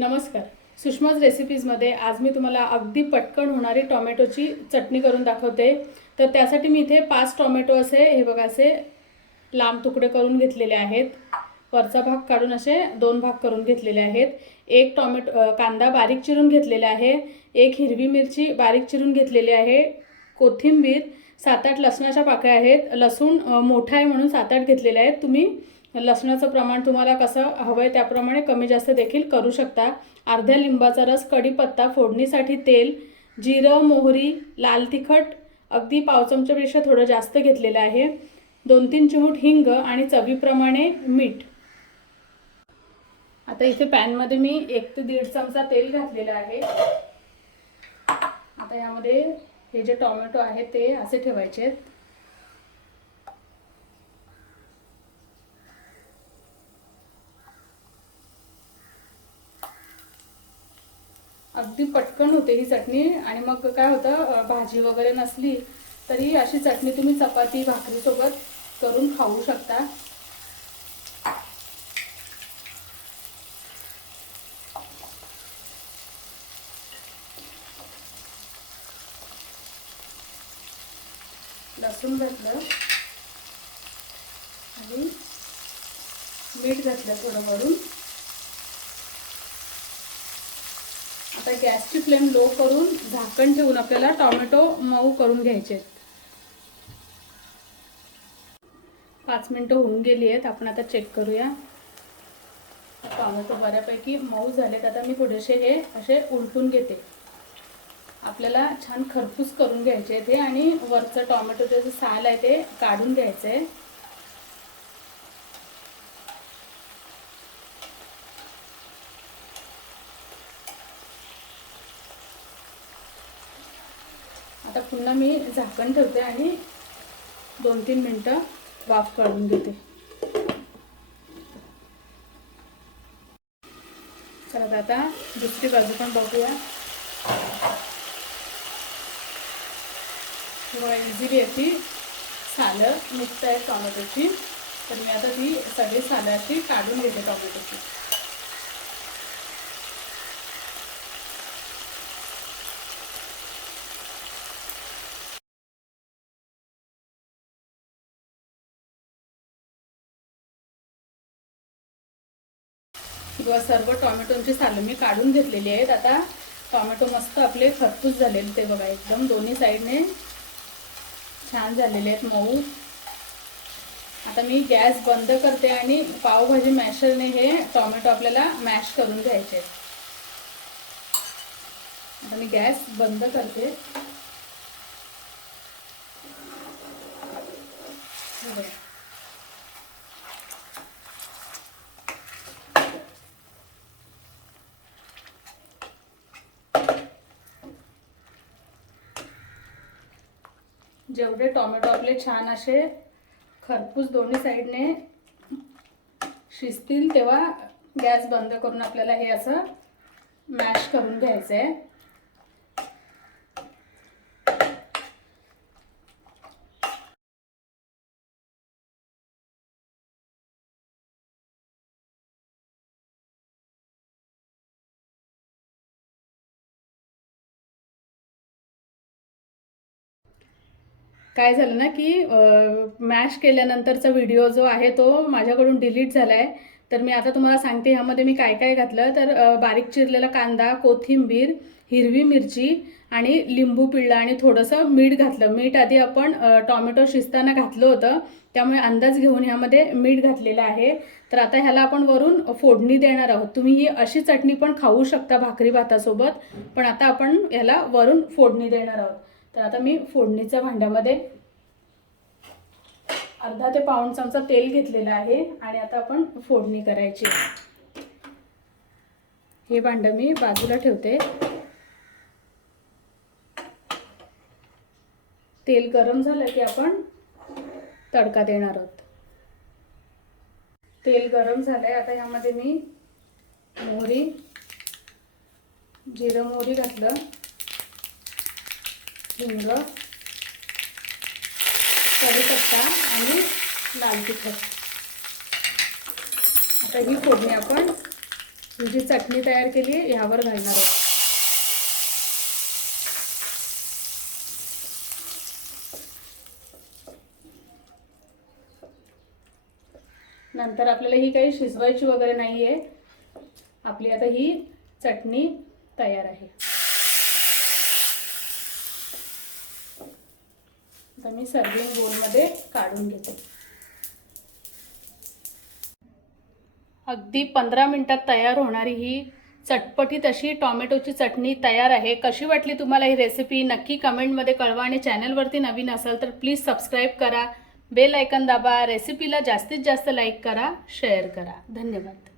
नमस्कार. सुषमाज रेसिपीजमध्ये आज मी तुम्हाला अगदी पटकन होणारी टॉमॅटोची चटणी करून दाखवते. तर त्यासाठी मी इथे पाच टॉमॅटो असे हे बघा असे लांब तुकडे करून घेतलेले आहेत. वरचा भाग काढून असे दोन भाग करून घेतलेले आहेत. एक टॉमॅटो कांदा बारीक चिरून घेतलेला आहे. एक हिरवी मिरची बारीक चिरून घेतलेली आहे. कोथिंबीर सात आठ लसणाच्या पाकळ्या आहेत. लसूण मोठा आहे म्हणून सात आठ घेतलेले आहेत. तुम्ही लसणाचं प्रमाण तुम्हाला कसं हवं आहे त्याप्रमाणे कमी जास्त देखील करू शकता. अर्ध्या लिंबाचा रस कढीपत्ता फोडणीसाठी तेल जिरं मोहरी लाल तिखट अगदी पाव चमच्यापेक्षा थोडं जास्त घेतलेलं आहे. दोन तीन चिमूट हिंग आणि चवीप्रमाणे मीठ. आता इथे पॅनमध्ये मी एक ते दीड चमचा तेल घातलेलं आहे. आता यामध्ये हे जे टोमॅटो आहे ते असे ठेवायचे आहेत. अगदी पटकन होते ही चटणी. आणि मग काय होतं भाजी वगैरे नसली तरी अशी चटणी तुम्ही चपाती भाकरीसोबत करून खाऊ शकता. लसूण घातलं. आणि मीठ घातलं थोडं वरून. आता गॅसची फ्लेम लो करून झाकण ठेवून आपल्याला टोमॅटो मऊ करून घ्यायचे पाच मिनटं होऊन गेली आहेत. आपण आता चेक करूया. टॉमॅटो बऱ्यापैकी मऊ झालेत. आता मी थोडेसे हे असे उलटून घेते. आपल्याला छान खरपूस करून घ्यायचे आहेत हे आणि वरचं टॉमॅटोचं जे साल आहे ते काढून घ्यायचं आहे. आता पुन्हा मी झाकण ठेवते आणि दोन तीन मिनटं वाफ काढून घेते. चला आता दुसरी बाजू पण बघूया. बघा इझिली याची सालं मिक्स आहे टॉमॅटोची. तर मी आता ती सगळी साल्याची काढून घेते टॉमॅटोची. किंवा सर्व टोमॅटोची सालं मी काढून घेतलेली आहेत. आता टोमॅटो मस्त आपले खरपूस झालेले ते बघा एकदम दोन्ही साईडने छान झालेले आहेत मऊ. आता मी गॅस बंद करते आणि पावभाजी मॅशरने हे टोमॅटो आपल्याला मॅश करून घ्यायचे आहेत. आता मी गॅस बंद करते. हे जेवढे टोमॅटो आपले छान असे खरपूस दोन्ही साईडने शिजतील तेव्हा गॅस बंद करून आपल्याला हे असं मॅश करून घ्यायचं आहे काय झालं ना की मॅश केल्यानंतरचा व्हिडिओ जो आहे तो माझ्याकडून डिलीट झाला आहे तर मी आता तुम्हाला सांगते ह्यामध्ये मी काय काय घातलं. तर बारीक चिरलेला कांदा कोथिंबीर हिरवी मिरची आणि लिंबू पिळलं आणि थोडंसं मीठ घातलं. मीठ आधी आपण टॉमॅटो शिजताना घातलं होतं. त्यामुळे अंदाज घेऊन ह्यामध्ये मीठ घातलेलं आहे. तर आता ह्याला आपण वरून फोडणी देणार आहोत. तुम्ही ही अशी चटणी पण खाऊ शकता भाकरी भातासोबत. पण आता आपण ह्याला वरून फोडणी देणार आहोत. तर आता मी फोडणीच्या भांड्यामध्ये अर्धा ते पाऊण चमचा तेल घेतलेलं आहे आणि आता आपण फोडणी करायची. हे भांडं मी बाजूला ठेवते. तेल गरम झालं की आपण तडका देणार आहोत. तेल गरम झालंय आता ह्यामध्ये मी मोहरी जिरं मोहरी घातलं. हिंग कढीपत्ता आणि लाल तिखट. आता ही फोडणी आपण जी चटणी तयार केली आहे ह्यावर घालणार आहोत. नंतर आपल्याला ही काही शिजवायची वगैरे नाही आहे आपली आता ही चटणी तयार आहे. आता मी सर्विंग बोलमध्ये काढून घेते. अगदी पंधरा मिनटात तयार होणारी ही चटपटीत अशी टॉमॅटोची चटणी तयार आहे. कशी वाटली तुम्हाला ही रेसिपी नक्की कमेंटमध्ये कळवा आणि चॅनलवरती नवीन असाल तर प्लीज सबस्क्राईब करा. बेल आयकन दाबा. रेसिपीला जास्तीत जास्त लाईक करा. शेअर करा. धन्यवाद.